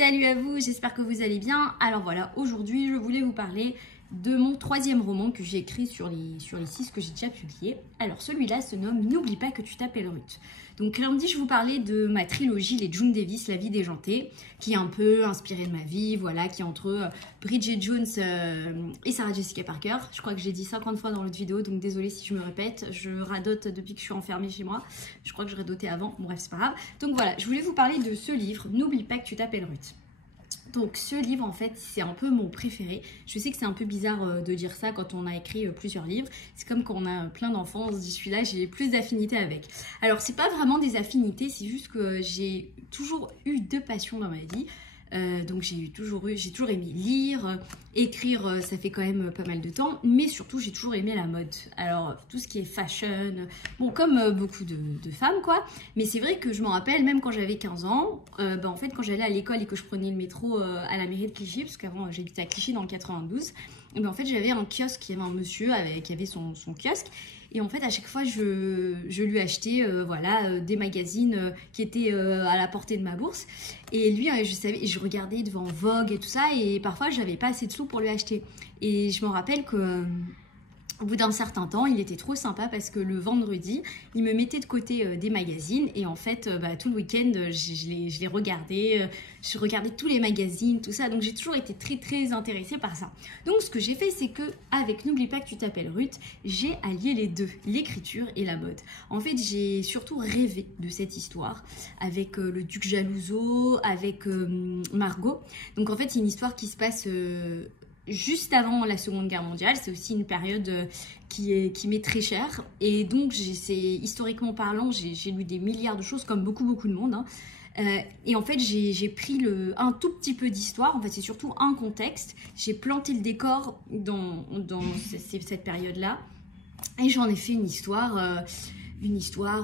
Salut à vous, j'espère que vous allez bien. Alors voilà, aujourd'hui je voulais vous parler de mon troisième roman que j'ai écrit sur les 6 que j'ai déjà publiés. Alors celui-là se nomme N'oublie pas que tu t'appelles Ruth. Donc lundi je vous parlais de ma trilogie Les June Davis, La vie déjantée, qui est un peu inspirée de ma vie, voilà, qui est entre Bridget Jones et Sarah Jessica Parker. Je crois que j'ai dit 50 fois dans l'autre vidéo, donc désolée si je me répète, je radote depuis que je suis enfermée chez moi. Je crois que je radotais avant, bref c'est pas grave. Donc voilà, je voulais vous parler de ce livre, N'oublie pas que tu t'appelles Ruth. Donc ce livre en fait c'est un peu mon préféré. Je sais que c'est un peu bizarre de dire ça quand on a écrit plusieurs livres. C'est comme quand on a plein d'enfants, on se dit celui-là j'ai plus d'affinités avec. Alors c'est pas vraiment des affinités, c'est juste que j'ai toujours eu 2 passions dans ma vie. Donc j'ai toujours aimé lire, écrire, ça fait quand même pas mal de temps, mais surtout j'ai toujours aimé la mode. Alors tout ce qui est fashion, bon comme beaucoup de femmes quoi, mais c'est vrai que je m'en rappelle même quand j'avais 15 ans, en fait quand j'allais à l'école et que je prenais le métro à la mairie de Clichy, parce qu'avant j'habitais à Clichy dans le 92, et en fait j'avais un kiosque, il y avait un monsieur qui avait son kiosque. Et en fait, à chaque fois, je lui achetais des magazines qui étaient à la portée de ma bourse. Et lui, je regardais devant Vogue et tout ça. Et parfois, j'avais pas assez de sous pour lui acheter. Et je me rappelle que... Au bout d'un certain temps, il était trop sympa parce que le vendredi, il me mettait de côté des magazines et en fait, tout le week-end, je les regardais, je regardais tous les magazines, tout ça. Donc, j'ai toujours été très, très intéressée par ça. Donc, ce que j'ai fait, c'est que avec N'oublie pas que tu t'appelles Ruth, j'ai allié les deux, l'écriture et la mode. En fait, j'ai surtout rêvé de cette histoire avec le duc Jalouso, avec Margot. Donc, en fait, c'est une histoire qui se passe... juste avant la Seconde Guerre mondiale, c'est aussi une période qui m'est très chère. Et donc, historiquement parlant, j'ai lu des milliards de choses, comme beaucoup de monde. Hein. Et en fait, j'ai pris un tout petit peu d'histoire. En fait, c'est surtout un contexte. J'ai planté le décor dans cette période-là. Et j'en ai fait une histoire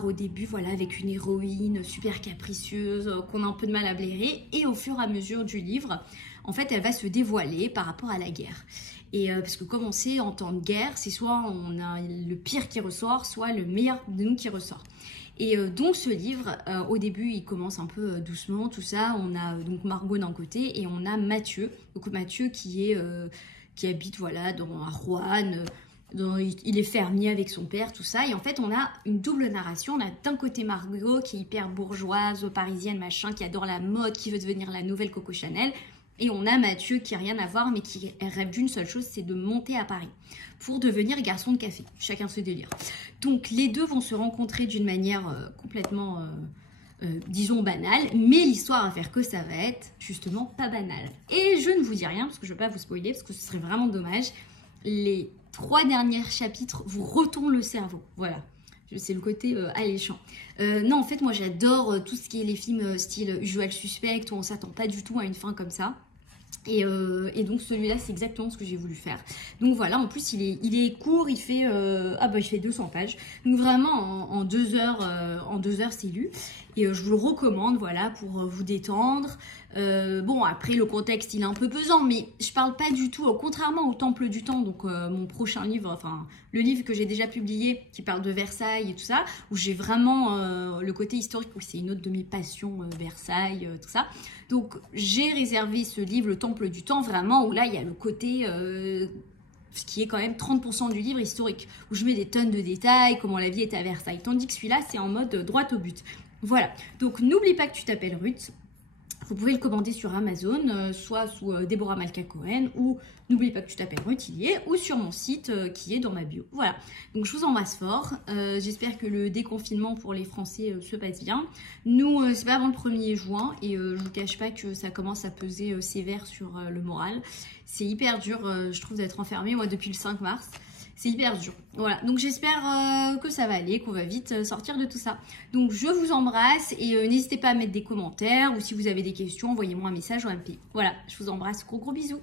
au début, voilà, avec une héroïne super capricieuse, qu'on a un peu de mal à blairer. Et au fur et à mesure du livre, en fait, elle va se dévoiler par rapport à la guerre. Et parce que comme on sait, en temps de guerre, c'est soit on a le pire qui ressort, soit le meilleur de nous qui ressort. Et donc ce livre, au début, il commence un peu doucement, tout ça. On a donc Margot d'un côté et on a Mathieu. Donc Mathieu qui habite voilà, à Roanne. Il est fermier avec son père, tout ça. Et en fait, on a une double narration. On a d'un côté Margot qui est hyper bourgeoise, parisienne, machin, qui adore la mode, qui veut devenir la nouvelle Coco Chanel. Et on a Mathieu qui n'a rien à voir, mais qui rêve d'une seule chose, c'est de monter à Paris pour devenir garçon de café. Chacun ce délire. Donc les deux vont se rencontrer d'une manière complètement, disons, banale. Mais l'histoire à faire que ça va être justement pas banale. Et je ne vous dis rien, parce que je ne veux pas vous spoiler, parce que ce serait vraiment dommage. Les 3 derniers chapitres vous retournent le cerveau. Voilà. C'est le côté alléchant. Non, en fait, moi, j'adore tout ce qui est les films style Usual Suspect, où on s'attend pas du tout à une fin comme ça. Et donc, celui-là, c'est exactement ce que j'ai voulu faire. Donc, voilà, en plus, il est court, il fait 200 pages. Donc, vraiment, en 2 heures, c'est lu. Et je vous le recommande, voilà, pour vous détendre. Bon, après, le contexte, il est un peu pesant, mais je parle pas du tout, contrairement au Temple du Temps, donc mon prochain livre, enfin, le livre que j'ai déjà publié, qui parle de Versailles et tout ça, où j'ai vraiment le côté historique, où c'est une autre de mes passions, Versailles, tout ça. Donc, j'ai réservé ce livre, le Temple du Temps, vraiment, où là, il y a le côté... ce qui est quand même 30% du livre historique, où je mets des tonnes de détails, comment la vie est à Versailles. Tandis que celui-là, c'est en mode droit au but. Voilà, donc n'oublie pas que tu t'appelles Ruth. Vous pouvez le commander sur Amazon, soit sous Deborah Malka Cohen, ou n'oublie pas que tu t'appelles Ruth, il y est, ou sur mon site qui est dans ma bio. Voilà, donc je vous embrasse fort. J'espère que le déconfinement pour les Français se passe bien. Nous, c'est pas avant le 1er juin, et je vous cache pas que ça commence à peser sévère sur le moral. C'est hyper dur, je trouve, d'être enfermée, moi, depuis le 5 mars. C'est hyper dur. Voilà, donc j'espère que ça va aller, qu'on va vite sortir de tout ça. Donc je vous embrasse et n'hésitez pas à mettre des commentaires ou si vous avez des questions, envoyez-moi un message ou un MP. Voilà, je vous embrasse, gros bisous.